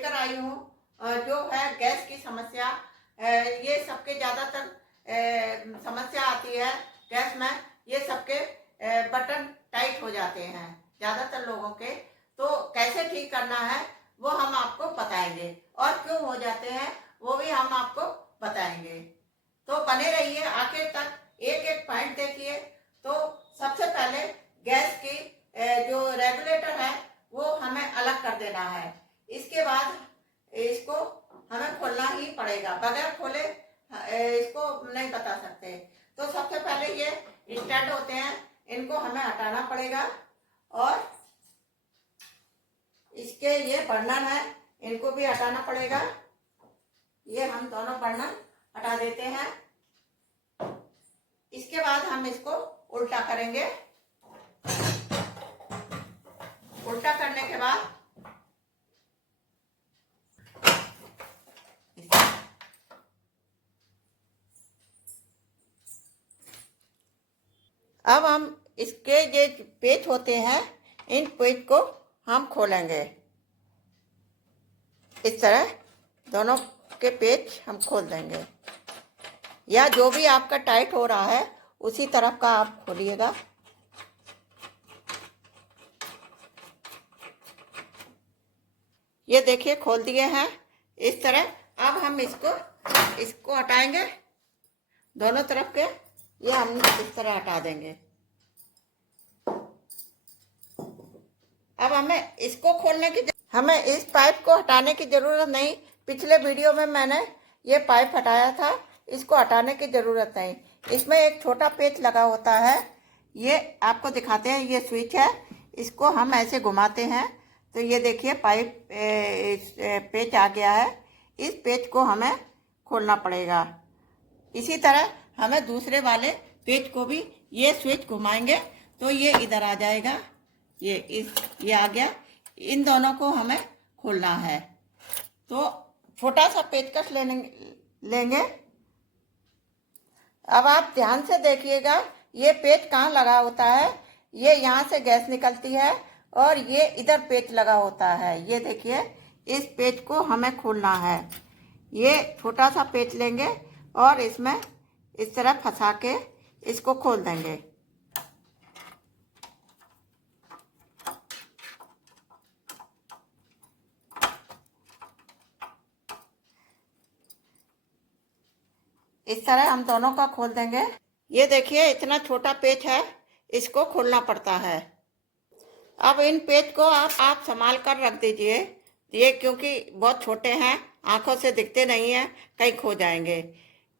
लेकर आई हूँ जो है गैस की समस्या। ये सबके ज़्यादातर समस्या आती है गैस में। ये सबके बटन टाइट हो जाते हैं ज़्यादातर लोगों के। तो कैसे ठीक करना है वो हम आपको बताएंगे, और क्यों हो जाते हैं वो भी हम आपको बताएंगे। तो बने रहिए आखिर तक, एक एक पॉइंट देखिए। तो सबसे पहले गैस की जो रेगुलेटर है वो हमें अलग कर देना है। इसके बाद इसको हमें खोलना ही पड़ेगा, बगैर खोले इसको नहीं बता सकते। तो सबसे पहले ये स्टैंड होते हैं, इनको हमें हटाना पड़ेगा, और इसके ये बर्नर है, इनको भी हटाना पड़ेगा। ये हम दोनों बर्नर हटा देते हैं। इसके बाद हम इसको उल्टा करेंगे। उल्टा करने के बाद अब हम इसके जो पेच होते हैं, इन पेच को हम खोलेंगे। इस तरह दोनों के पेच हम खोल देंगे, या जो भी आपका टाइट हो रहा है उसी तरफ का आप खोलिएगा। ये देखिए खोल दिए हैं इस तरह। अब हम इसको हटाएंगे, दोनों तरफ के ये हम इस तरह हटा देंगे। अब हमें इसको खोलने की हमें इस पाइप को हटाने की ज़रूरत नहीं। पिछले वीडियो में मैंने ये पाइप हटाया था, इसको हटाने की ज़रूरत नहीं। इसमें एक छोटा पेच लगा होता है, ये आपको दिखाते हैं। ये स्विच है, इसको हम ऐसे घुमाते हैं तो ये देखिए पाइप पेच आ गया है। इस पेच को हमें खोलना पड़ेगा। इसी तरह हमें दूसरे वाले पेच को भी ये स्विच घुमाएंगे तो ये इधर आ जाएगा। ये आ गया। इन दोनों को हमें खोलना है। तो छोटा सा पेचकस लेंगे। अब आप ध्यान से देखिएगा, ये पेच कहाँ लगा होता है। ये यहाँ से गैस निकलती है और ये इधर पेच लगा होता है। ये देखिए, इस पेच को हमें खोलना है। ये छोटा सा पेच लेंगे और इसमें इस तरह फंसा के इसको खोल देंगे। इस तरह हम दोनों का खोल देंगे। ये देखिए इतना छोटा पेच है, इसको खोलना पड़ता है। अब इन पेच को आप संभाल कर रख दीजिए। ये क्योंकि बहुत छोटे हैं, आंखों से दिखते नहीं हैं, कहीं खो जाएंगे।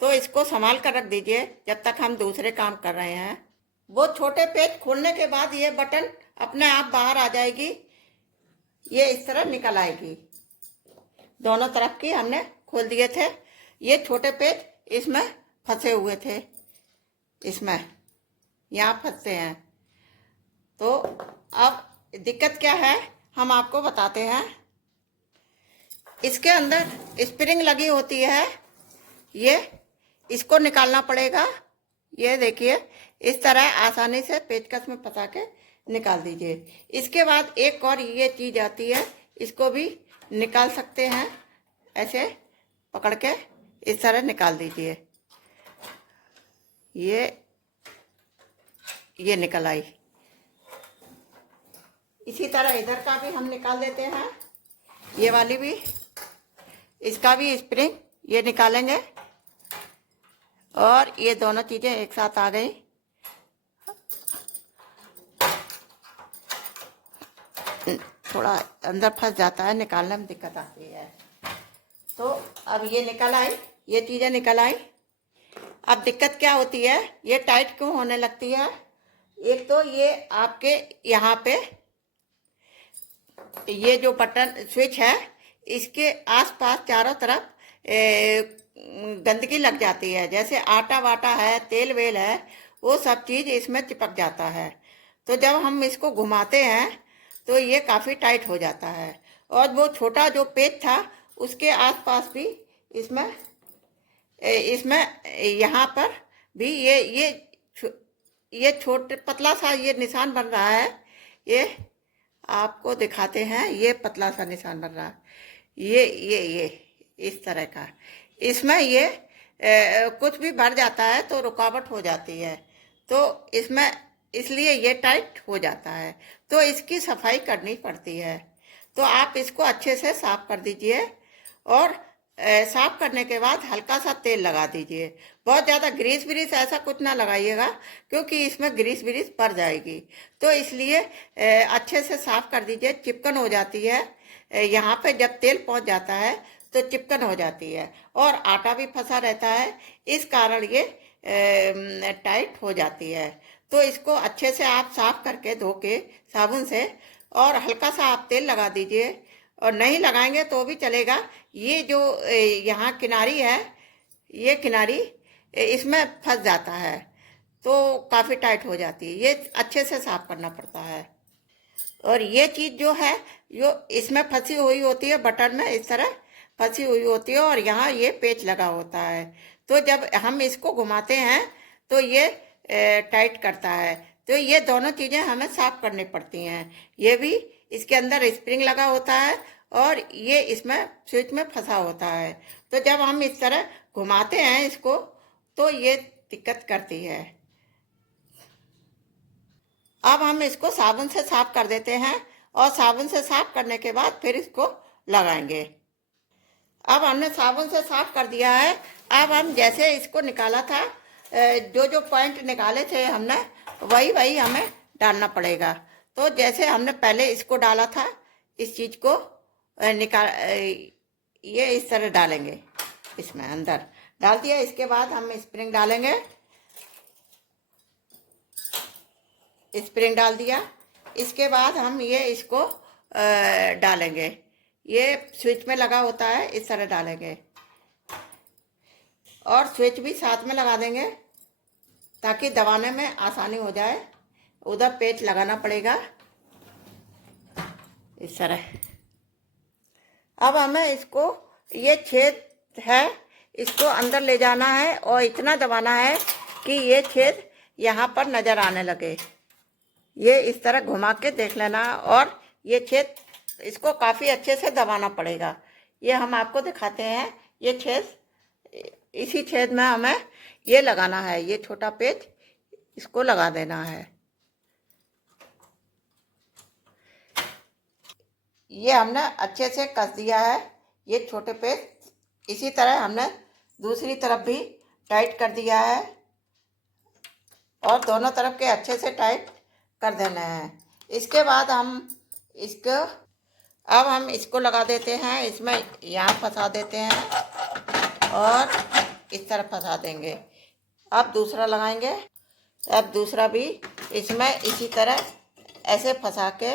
तो इसको संभाल कर रख दीजिए जब तक हम दूसरे काम कर रहे हैं। वो छोटे पेच खोलने के बाद ये बटन अपने आप बाहर आ जाएगी। ये इस तरह निकल आएगी। दोनों तरफ की हमने खोल दिए थे। ये छोटे पेच इसमें फंसे हुए थे, इसमें यहाँ फंसते हैं। तो अब दिक्कत क्या है हम आपको बताते हैं। इसके अंदर स्प्रिंग लगी होती है, ये इसको निकालना पड़ेगा। ये देखिए इस तरह आसानी से पेचकस में फंसा के निकाल दीजिए। इसके बाद एक और ये चीज़ आती है, इसको भी निकाल सकते हैं। ऐसे पकड़ के इस तरह निकाल दीजिए। ये निकल आई। इसी तरह इधर का भी हम निकाल देते हैं। ये वाली भी, इसका भी स्प्रिंग ये निकालेंगे और ये दोनों चीज़ें एक साथ आ गई। थोड़ा अंदर फंस जाता है, निकालने में दिक्कत आती है। तो अब ये निकल आई, ये चीज़ें निकल आई। अब दिक्कत क्या होती है, ये टाइट क्यों होने लगती है। एक तो ये आपके यहाँ पे ये जो बटन स्विच है, इसके आसपास चारों तरफ गंदगी लग जाती है। जैसे आटा वाटा है, तेल वेल है, वो सब चीज़ इसमें चिपक जाता है। तो जब हम इसको घुमाते हैं तो ये काफ़ी टाइट हो जाता है। और वो छोटा जो पेच था उसके आसपास भी इसमें यहाँ पर भी ये छोटे पतला सा ये निशान बन रहा है। ये आपको दिखाते हैं, ये पतला सा निशान बन रहा है। ये इस तरह का। इसमें ये कुछ भी भर जाता है तो रुकावट हो जाती है, तो इसमें इसलिए ये टाइट हो जाता है, तो इसकी सफाई करनी पड़ती है। तो आप इसको अच्छे से साफ कर दीजिए और साफ करने के बाद हल्का सा तेल लगा दीजिए। बहुत ज़्यादा ग्रीस व्रीस ऐसा कुछ ना लगाइएगा, क्योंकि इसमें ग्रीस व्रीस पड़ जाएगी। तो इसलिए अच्छे से साफ कर दीजिए। चिपकन हो जाती है यहाँ पे, जब तेल पहुँच जाता है तो चिपकन हो जाती है और आटा भी फंसा रहता है, इस कारण ये टाइट हो जाती है। तो इसको अच्छे से आप साफ करके धो के साबुन से, और हल्का सा आप तेल लगा दीजिए, और नहीं लगाएंगे तो भी चलेगा। ये जो यहाँ किनारी है, ये किनारी इसमें फंस जाता है तो काफ़ी टाइट हो जाती है, ये अच्छे से साफ करना पड़ता है। और ये चीज़ जो है जो इसमें फंसी हुई होती है, बटन में इस तरह फंसी हुई होती है, और यहाँ ये पेच लगा होता है। तो जब हम इसको घुमाते हैं तो ये टाइट करता है। तो ये दोनों चीज़ें हमें साफ करनी पड़ती हैं। ये भी, इसके अंदर स्प्रिंग लगा होता है और ये इसमें स्विच में फंसा होता है। तो जब हम इस तरह घुमाते हैं इसको तो ये दिक्कत करती है। अब हम इसको साबुन से साफ कर देते हैं, और साबुन से साफ करने के बाद फिर इसको लगाएंगे। अब हमने साबुन से साफ कर दिया है। अब हम जैसे इसको निकाला था, जो जो पॉइंट निकाले थे हमने, वही वही हमें डालना पड़ेगा। तो जैसे हमने पहले इसको डाला था, इस चीज़ को निकाल, ये इस तरह डालेंगे, इसमें अंदर डाल दिया। इसके बाद हम स्प्रिंग डालेंगे, स्प्रिंग डाल दिया। इसके बाद हम ये इसको डालेंगे, ये स्विच में लगा होता है, इस तरह डालेंगे, और स्विच भी साथ में लगा देंगे ताकि दबाने में आसानी हो जाए। उधर पेच लगाना पड़ेगा इस तरह। अब हमें इसको, ये छेद है, इसको अंदर ले जाना है और इतना दबाना है कि ये छेद यहाँ पर नज़र आने लगे। ये इस तरह घुमा के देख लेना, और ये छेद, इसको काफ़ी अच्छे से दबाना पड़ेगा। ये हम आपको दिखाते हैं, ये छेद, इसी छेद में हमें ये लगाना है, ये छोटा पेच इसको लगा देना है। ये हमने अच्छे से कस दिया है ये छोटे पेच। इसी तरह हमने दूसरी तरफ भी टाइट कर दिया है, और दोनों तरफ के अच्छे से टाइट कर देना है। इसके बाद हम इसको, अब हम इसको लगा देते हैं, इसमें यहाँ फंसा देते हैं और इस तरह फंसा देंगे। अब दूसरा लगाएंगे, अब दूसरा भी इसमें इसी तरह ऐसे फंसा के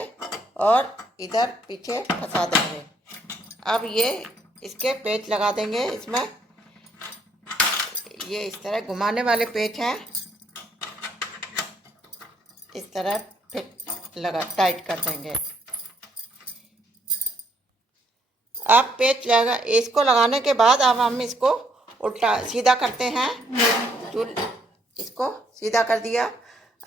और इधर पीछे फंसा देंगे। अब ये इसके पेच लगा देंगे इसमें, ये इस तरह घुमाने वाले पेच हैं, इस तरह फिट लगा टाइट कर देंगे। अब पेच लगा, इसको लगाने के बाद अब हम इसको उल्टा सीधा करते हैं। इसको सीधा कर दिया।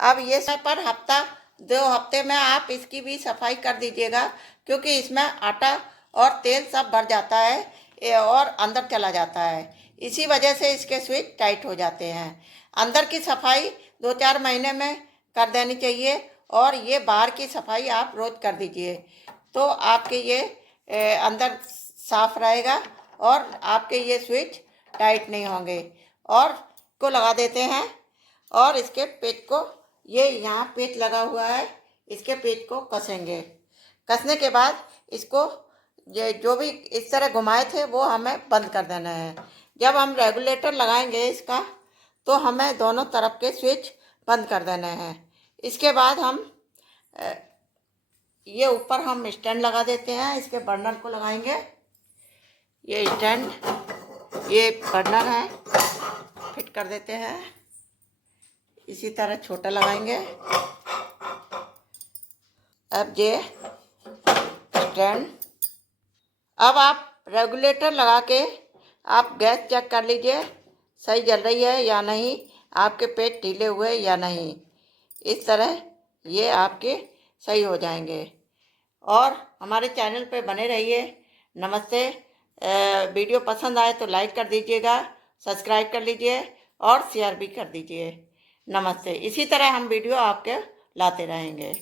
अब ये सब पर हफ्ता 2 हफ्ते में आप इसकी भी सफाई कर दीजिएगा, क्योंकि इसमें आटा और तेल सब भर जाता है और अंदर चला जाता है। इसी वजह से इसके स्विच टाइट हो जाते हैं। अंदर की सफाई 2-4 महीने में कर देनी चाहिए, और ये बाहर की सफाई आप रोज़ कर दीजिए, तो आपके ये अंदर साफ रहेगा और आपके ये स्विच टाइट नहीं होंगे। और को लगा देते हैं, और इसके पेच को, ये यहाँ पेच लगा हुआ है, इसके पेच को कसेंगे। कसने के बाद इसको जो भी इस तरह घुमाए थे वो हमें बंद कर देना है। जब हम रेगुलेटर लगाएंगे इसका, तो हमें दोनों तरफ के स्विच बंद कर देने हैं। इसके बाद हम ये ऊपर हम स्टैंड लगा देते हैं, इसके बर्नर को लगाएंगे। ये स्टैंड, ये बर्नर है, फिट कर देते हैं। इसी तरह छोटा लगाएंगे। अब ये स्टैंड, अब आप रेगुलेटर लगा के आप गैस चेक कर लीजिए सही जल रही है या नहीं, आपके पेच ढीले हुए या नहीं। इस तरह ये आपके सही हो जाएंगे। और हमारे चैनल पे बने रहिए, नमस्ते। वीडियो पसंद आए तो लाइक कर दीजिएगा, सब्सक्राइब कर लीजिए और शेयर भी कर दीजिए। नमस्ते। इसी तरह हम वीडियो आपके लाते रहेंगे।